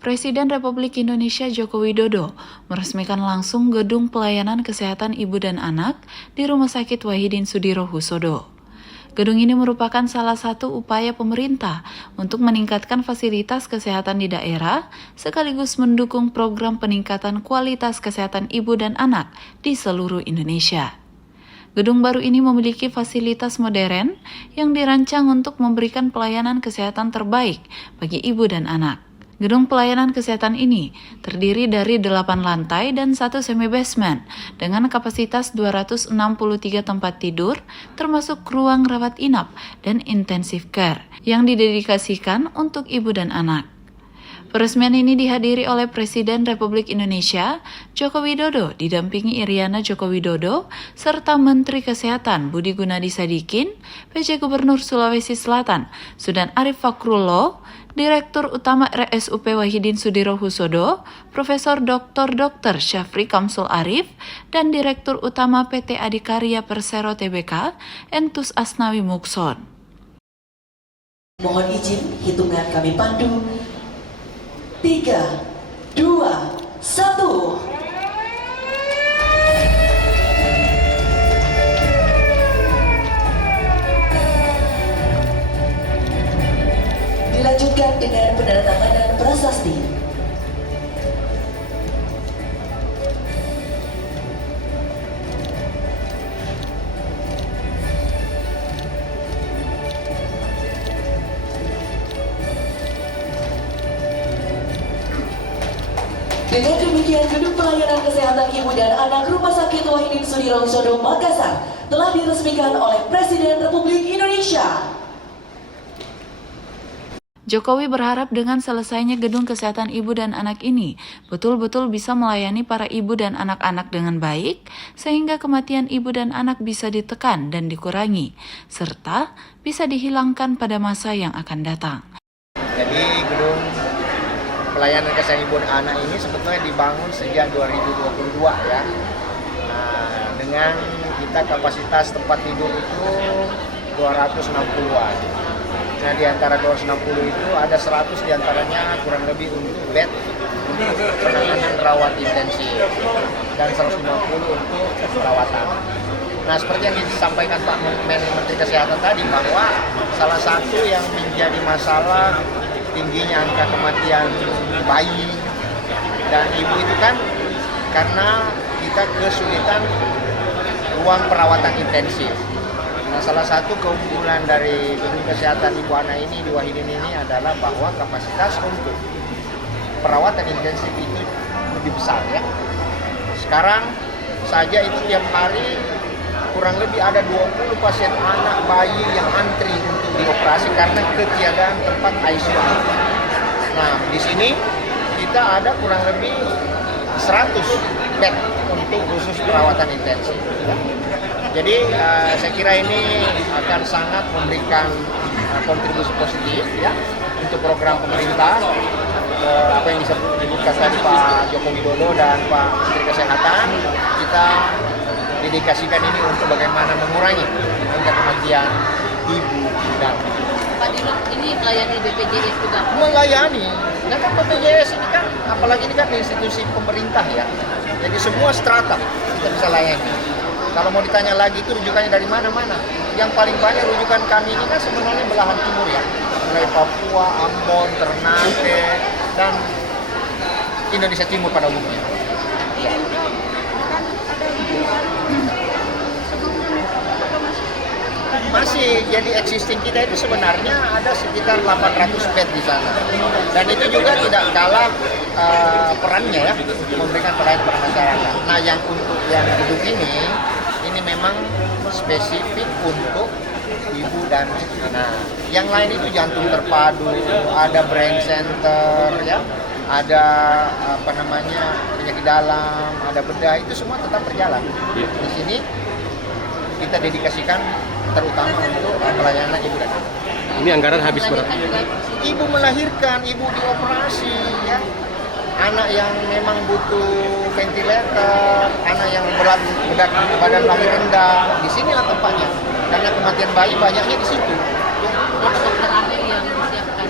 Presiden Republik Indonesia Joko Widodo meresmikan langsung Gedung Pelayanan Kesehatan Ibu dan Anak di Rumah Sakit Wahidin Sudirohusodo. Gedung ini merupakan salah satu upaya pemerintah untuk meningkatkan fasilitas kesehatan di daerah, sekaligus mendukung program peningkatan kualitas kesehatan ibu dan anak di seluruh Indonesia. Gedung baru ini memiliki fasilitas modern yang dirancang untuk memberikan pelayanan kesehatan terbaik bagi ibu dan anak. Gedung pelayanan kesehatan ini terdiri dari 8 lantai dan 1 semi-basement dengan kapasitas 263 tempat tidur, termasuk ruang rawat inap dan intensive care yang didedikasikan untuk ibu dan anak. Peresmian ini dihadiri oleh Presiden Republik Indonesia Joko Widodo didampingi Iriana Joko Widodo serta Menteri Kesehatan Budi Gunadi Sadikin, PJ Gubernur Sulawesi Selatan Sudan Arif Fakrullah, Direktur Utama RSUP Wahidin Sudirohusodo, Profesor Dr. Syafri Kamsul Arif, dan Direktur Utama PT Adikarya Persero Tbk, Entus Asnawi Mukson. Mohon izin, hitungan kami pandu. 3, 2, 1. Dilanjutkan dengan penandatanganan prasasti. Dengan demikian, Gedung Pelayanan Kesehatan Ibu dan Anak Rumah Sakit Wahidin Sudirohusodo Makassar telah diresmikan oleh Presiden Republik Indonesia. Jokowi berharap dengan selesainya Gedung Kesehatan Ibu dan Anak ini betul-betul bisa melayani para ibu dan anak-anak dengan baik, sehingga kematian ibu dan anak bisa ditekan dan dikurangi, serta bisa dihilangkan pada masa yang akan datang. Jadi Gedung Pelayanan Kesehatan Ibu dan Anak ini sebetulnya dibangun sejak 2022 ya. Nah, dengan kita kapasitas tempat tidur itu 260-an. Nah, di antara 260 itu ada 100 diantaranya kurang lebih untuk bed untuk penanganan rawat intensif dan 150 untuk perawatan. Nah, seperti yang disampaikan Pak Menteri Kesehatan tadi, bahwa salah satu yang menjadi masalah tingginya angka kematian bayi dan ibu itu kan karena kita kesulitan ruang perawatan intensif. Nah, salah satu keunggulan dari Gedung Kesehatan Ibu Anak ini di Wahidin ini adalah bahwa kapasitas untuk perawatan intensif itu lebih besar ya. Sekarang saja itu tiap hari kurang lebih ada 20 pasien anak bayi yang antri untuk dioperasi karena ketiadaan tempat ICU. Nah, di sini kita ada kurang lebih 100 bed untuk khusus perawatan intensif. Ya. Jadi saya kira ini akan sangat memberikan kontribusi positif ya untuk program pemerintah, apa yang disebutkan tadi Pak Joko Widodo dan Pak Menteri Kesehatan. Kita dedikasikan ini untuk bagaimana mengurangi tingkat kematian ibu dan Pak Dirut, ini melayani BPJS juga? Melayani. Nah kan BPJS ini kan, apalagi ini kan institusi pemerintah ya. Jadi semua strata kita bisa layani. Kalau mau ditanya lagi itu rujukannya dari mana-mana. Yang paling banyak rujukan kami ini kan sebenarnya belahan timur ya. Mulai Papua, Ambon, Ternate, dan Indonesia Timur pada umumnya. Ya. Masih jadi existing kita itu sebenarnya ada sekitar 800 bed di sana. Dan itu juga tidak kalah perannya ya, memberikan pelayanan kepada masyarakat. Nah, yang untuk yang gedung ini memang spesifik untuk ibu dan anak. Yang lain itu jantung terpadu, ada brain center ya, ada penyakit dalam, ada bedah, itu semua tetap berjalan. Di sini kita dedikasikan terutama untuk pelayanan ibu dan anak. Ini anggaran habis berapa? Ibu melahirkan, ibu dioperasi ya. Anak yang memang butuh ventilator, anak yang berat badan lahir rendah, di sinilah tempatnya. Karena kematian bayi banyaknya di situ. Dokter ahli yang disiapkan.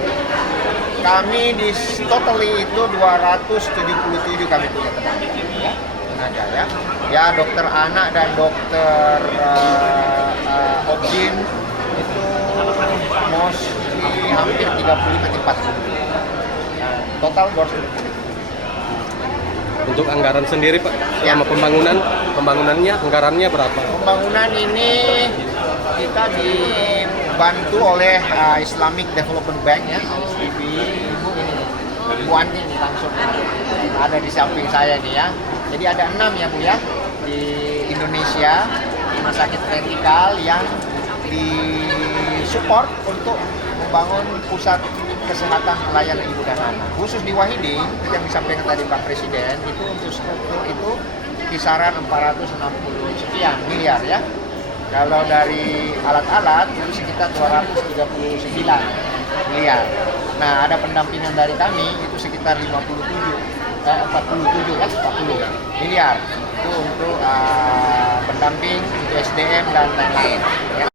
Kami di totally itu 277 kami punya tenaga ya. Tenaga ya. Ya dokter anak dan dokter objin itu hampir 35 tempat. Nah, total 200. Untuk anggaran sendiri Pak, selama pembangunannya anggarannya berapa? Pembangunan ini kita dibantu oleh Islamic Development Bank ya, Ibu Andi ini langsung ada di samping saya nih ya. Jadi ada 6 ya Bu ya di Indonesia rumah sakit vertikal yang disupport untuk membangun pusat kesehatan pelayanan ibu dan anak. Khusus di Wahidin yang disampaikan tadi Pak Presiden itu untuk struktur itu kisaran 460 sekian miliar ya. Kalau dari alat-alat itu sekitar 239 miliar. Nah, ada pendampingan dari kami itu sekitar 40 miliar. Itu untuk pendamping, untuk SDM dan lain-lain. Ya.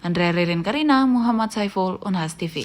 Andrea Ririn Karina, Muhammad Saiful, Unhas TV.